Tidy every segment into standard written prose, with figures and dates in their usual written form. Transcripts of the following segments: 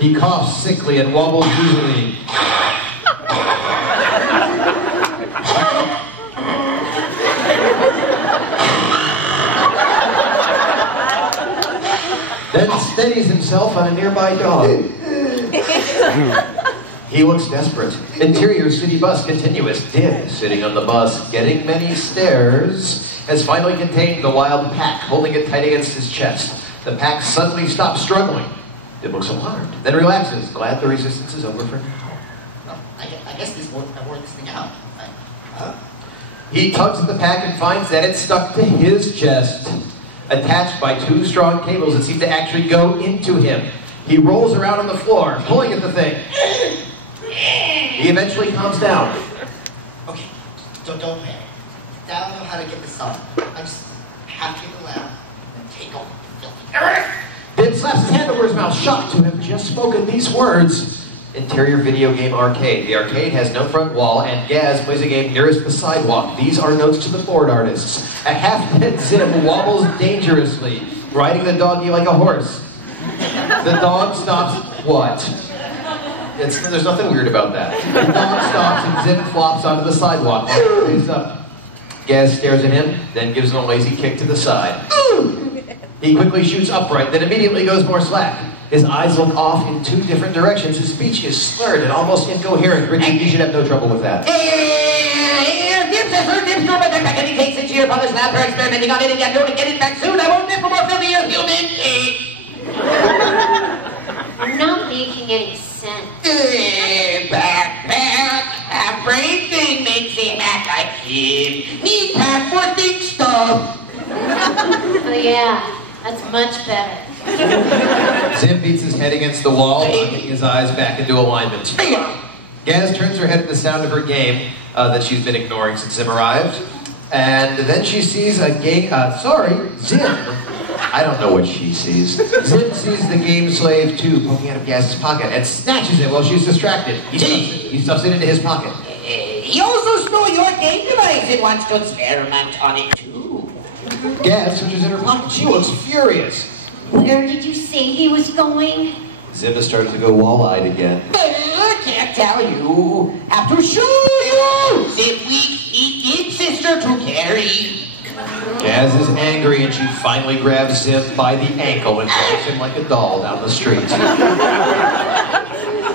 He coughs sickly and wobbles easily. Then steadies himself on a nearby dog. He looks desperate. Interior city bus continuous. Dim, sitting on the bus, getting many stares, has finally contained the wild pack, holding it tight against his chest. The pack suddenly stops struggling. Dim looks alarmed, then relaxes, glad the resistance is over for now. Well, I guess I wore this thing out. He tugs at the pack and finds that it's stuck to his chest, attached by 2 strong cables that seem to actually go into him. He rolls around on the floor, pulling at the thing. He eventually calms down. Okay, don't panic. Now I know how to get this on. I just have to get the lamp and take off the filthy. Dim slaps his hand over his mouth, shocked to have just spoken these words. Interior video game arcade. The arcade has no front wall, and Gaz plays a game nearest the sidewalk. These are notes to the board artists. A half-dead Zim wobbles dangerously, riding the doggy like a horse. The dog stops. What? There's nothing weird about that. The dog stops and Zim flops onto the sidewalk. Face up. Gaz stares at him, then gives him a lazy kick to the side. He quickly shoots upright, then immediately goes more slack. His eyes look off in 2 different directions. His speech is slurred and almost incoherent. Richie, you should have no trouble with that. He takes it to your father's lab for experimenting on it, and I'm going to get it back soon. I won't live for more filthy years, human. You're not making any sense. Backpack, a brain thing makes him act like him. Need pack for thick stuff. Oh yeah, that's much better. Zim beats his head against the wall, knocking his eyes back into alignment. Gaz turns her head at the sound of her game that she's been ignoring since Zim arrived. And then she sees a Zim. I don't know what she sees. Zim sees the game slave 2 poking out of Gaz's pocket and snatches it while she's distracted. He stuffs it into his pocket. He also stole your game device and wants to experiment on it too. Gaz switches in her pocket. She looks furious. Where did you say he was going? Zim is starting to go wall-eyed again. I can't tell you. Have to show you. Zip weak, eat sister to carry. Gaz is angry and she finally grabs Zim by the ankle and drags him like a doll down the street.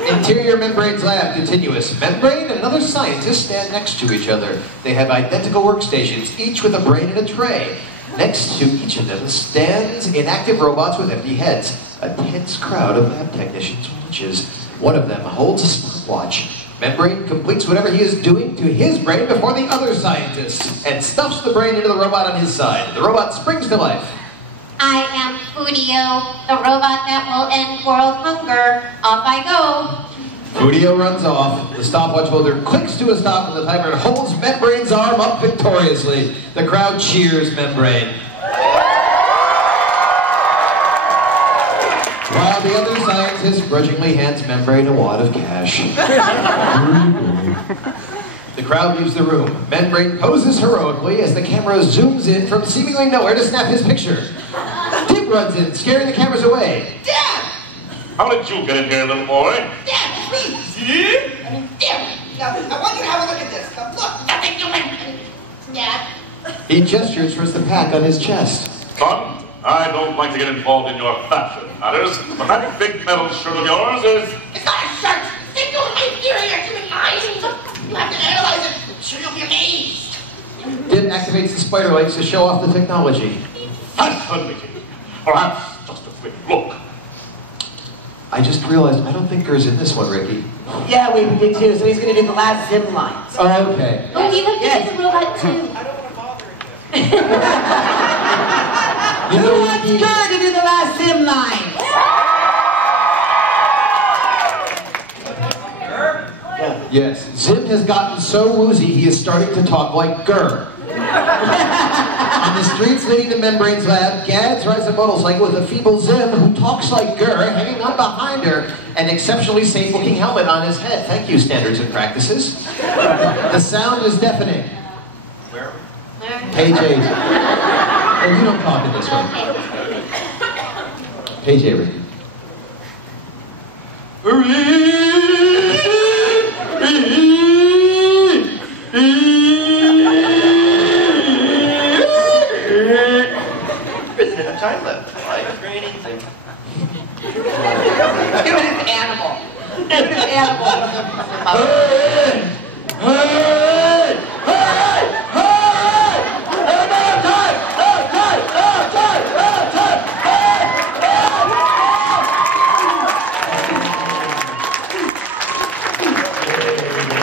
Interior Membrane's lab continuous. Membrane and another scientist stand next to each other. They have identical workstations, each with a brain and a tray. Next to each of them stands inactive robots with empty heads. A tense crowd of lab technicians watches. One of them holds a stopwatch. Membrane completes whatever he is doing to his brain before the other scientists and stuffs the brain into the robot on his side. The robot springs to life. I am Foodio, the robot that will end world hunger. Off I go. Foodio runs off. The stopwatch holder clicks to a stop and the timer holds Membrane's arm up victoriously. The crowd cheers Membrane. While the other scientist grudgingly hands Membrane a wad of cash. The crowd leaves the room. Membrane poses heroically as the camera zooms in from seemingly nowhere to snap his picture. Tip runs in, scaring the cameras away. Dad! How did you get in here, little boy? Dad, please! Dad! Now, I want you to have a look at this. Now, look! Nothing doing! Dad? He gestures towards the pack on his chest. Son, I don't like to get involved in your fashion matters, but that big metal shirt of yours is... It's not a shirt! It's doing my interior human mind! You have to analyze it. I'm sure you'll be amazed. Dim activates the spider legs to show off the technology. Fascinating. Perhaps just a quick look. I just realized I don't think Ger's in this one, Ricky. Yeah, we did too, so he's going to do the last Zim lines. Oh, okay. Oh, you have to get the robot too. I don't want to bother you. You Who know, wants Ricky, Ger to do the last Zim lines? yes, Zim has gotten so woozy he is starting to talk like Ger. On the streets leading to Membrane's lab, Gaz rides a motorcycle with a feeble Zim who talks like Ger, hanging on behind her, an exceptionally safe-looking helmet on his head. Thank you, standards and practices. The sound is deafening. Where? Page 8. Oh, you don't talk in this one. Page 8, Ricky. Isn't enough time left. Life for anything. Give it an animal. Give it an animal.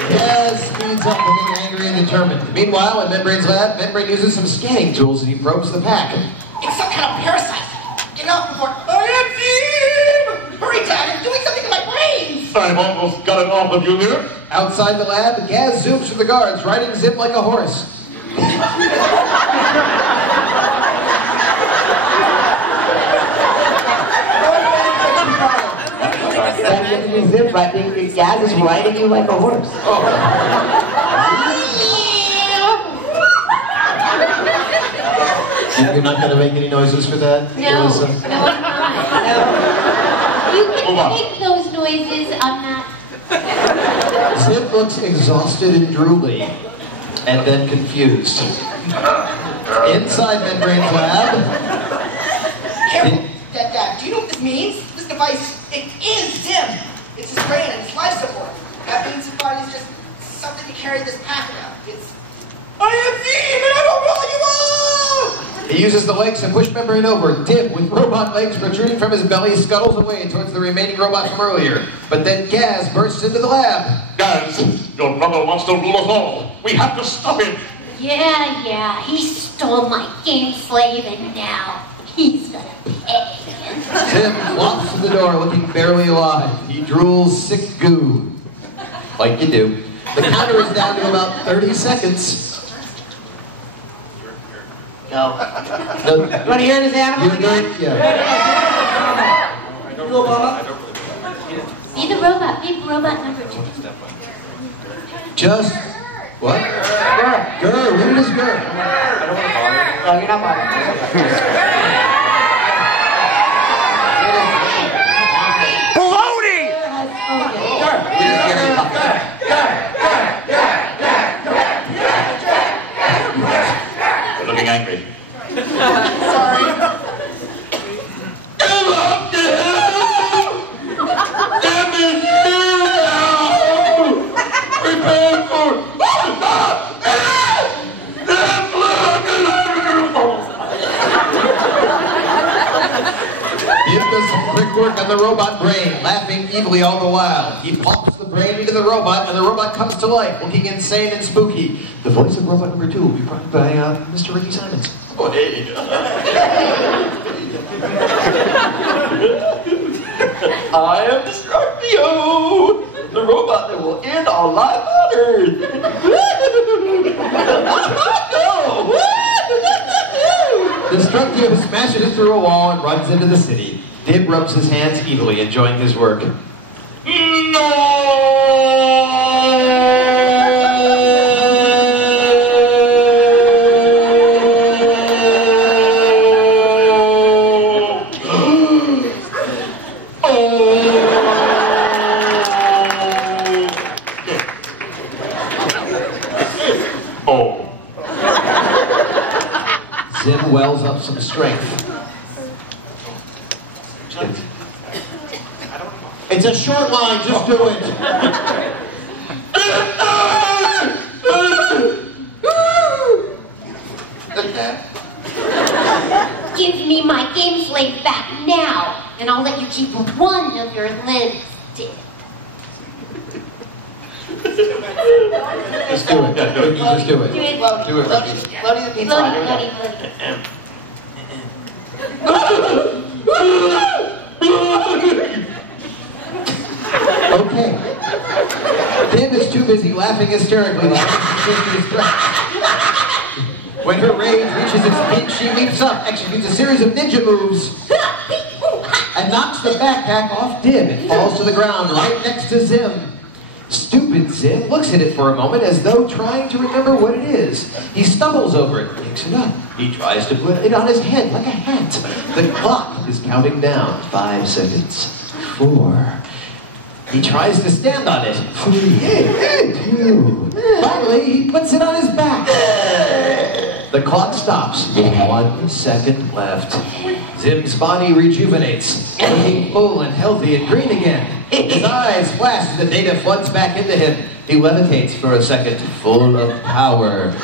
Gaz speeds up, looking angry and determined. Meanwhile, in Membrane's lab, Membrane uses some scanning tools as he probes the pack. It's some kind of parasite. Get out before I am Jim! Hurry, Dad, it's doing something to my brains! I've almost got it off of you here. Outside the lab, Gaz zooms through the guards, riding Zim like a horse. Zip riding, Gaz is riding you like a horse. You're not going to make any noises for that? No, no, I'm not. You can make those noises. I'm not. Zip looks exhausted and drooly, and then confused. Inside Membrane's lab... Careful, Dad, do you know what this means? This device, it is Zim. It's his brain and his life support. That means his body's just something to carry this pack around. It's, I am Zim and I will roll you all! He uses the legs to push Membrane over. Dib, with robot legs protruding from his belly, scuttles away towards the remaining robot from earlier. But then Gaz bursts into the lab. Gaz, your brother wants to rule us all. We have to stop him. Yeah, he stole my game slave and now he's gonna pay. Tim flops to the door, looking barely alive. He drools sick goo. Like you do. The counter is down to about 30 seconds. Go. No, You want to hear this animal you're again? good? Yeah. Go, Mama. Be the robot, be robot number 2. Just... What? Grr. What is grr? No, you're not bothered. You're looking angry. Sorry. Dib does some quick work on the robot brain, laughing evilly all the while. He pops the brain into the robot, and the robot comes to life, looking insane and spooky. The voice of robot number 2 will be brought by Mr. Ricky Simons. Oh, hey. I am Destructio, the robot that will end all life on Earth. Destructio smashes it through a wall and runs into the city. Dib rubs his hands evilly, enjoying his work. Zim wells up some strength. It's a short line, just do it. Give me my game slave back now, and I'll let you keep one of your limbs, Dib. Just do it. Just do it. Do it. Do it, Ricky. Loading the pizza. Loading. Okay. Dib is too busy laughing hysterically, when her rage reaches its peak, she leaps up, executes a series of ninja moves, and knocks the backpack off Dib. It falls to the ground right next to Zim. Stupid Zim looks at it for a moment as though trying to remember what it is. He stumbles over it, picks it up. He tries to put it on his head like a hat. The clock is counting down. 5 seconds. 4, He tries to stand on it. Finally, he puts it on his back. The clock stops. 1 second left. Zim's body rejuvenates, looking full and healthy and green again. His eyes flash as the data floods back into him. He levitates for a second, full of power.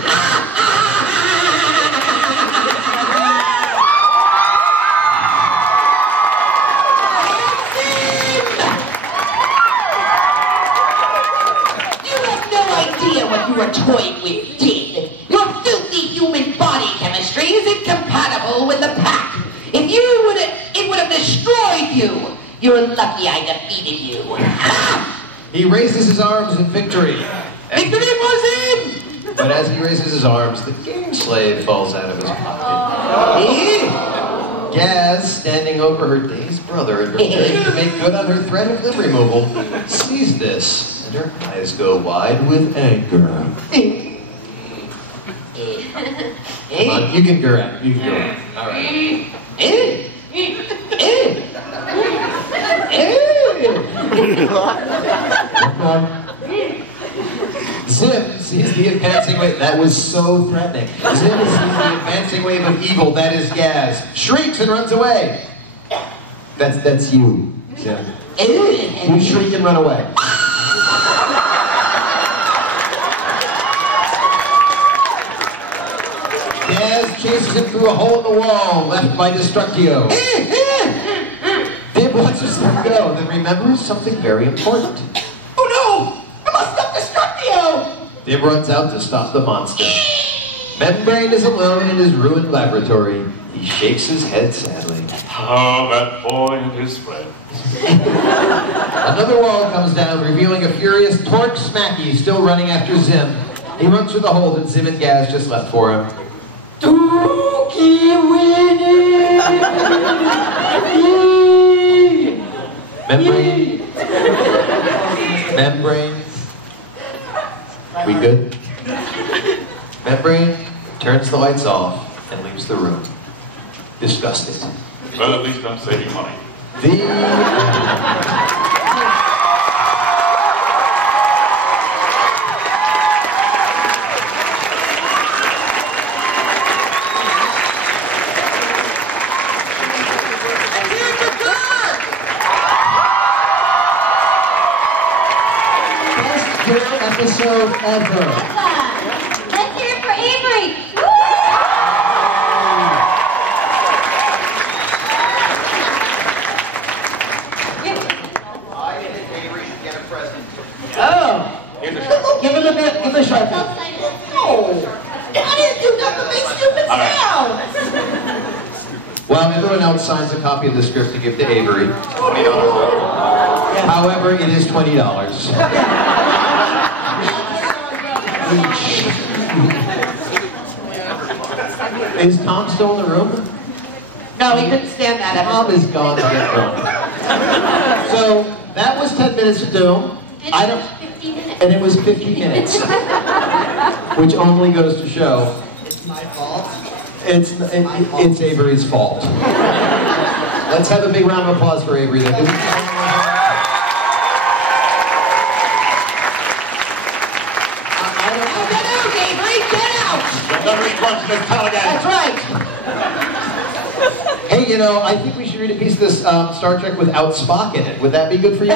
What you were toying with did. Your filthy human body chemistry is incompatible with the pack. If you would, it would have destroyed you. You're lucky I defeated you. He raises his arms in victory. Victory was in! But as he raises his arms, the game slave falls out of his pocket. Gaz, standing over her dazed brother and preparing to make good on her threat of limb removal, sees this. And her eyes go wide with anger. Come on, you can go out. You can go out. All right. Zim sees the advancing wave. That was so threatening. Zim sees the advancing wave of evil. That is Gaz. Shrieks and runs away. That's you, Zim. You shriek and run away. Gaz chases him through a hole in the wall left by Destructio. Dib wants to let him go, then remembers something very important. Oh no! I must stop Destructio! Dib runs out to stop the monster. Membrane is alone in his ruined laboratory. He shakes his head sadly. Oh, that boy and his friend. Another wall comes down, revealing a furious Torque Smacky still running after Zim. He runs through the hole that Zim and Gaz just left for him. Membrane. Membrane. We good? Membrane turns the lights off and leaves the room. Disgusted. Well, at least I'm saving money. Episode ever. Let's hear it for Avery. Woo! I think Avery should get a present. Oh. In the shop. Give him a bit, give him a shot. Oh! I didn't do nothing but make stupid All right. sounds! While everyone else signs a copy of the script to give to Avery. However, it is $20. Is Tom still in the room? No, he couldn't stand that. Tom is gone to get drunk. So that was 10 minutes to do. I don't. 15 minutes. And it was 50 minutes, which only goes to show It's my fault. it's Avery's fault. Let's have a big round of applause for Avery. Then. That's right. Hey, you know, I think we should read a piece of this Star Trek without Spock in it. Would that be good for you?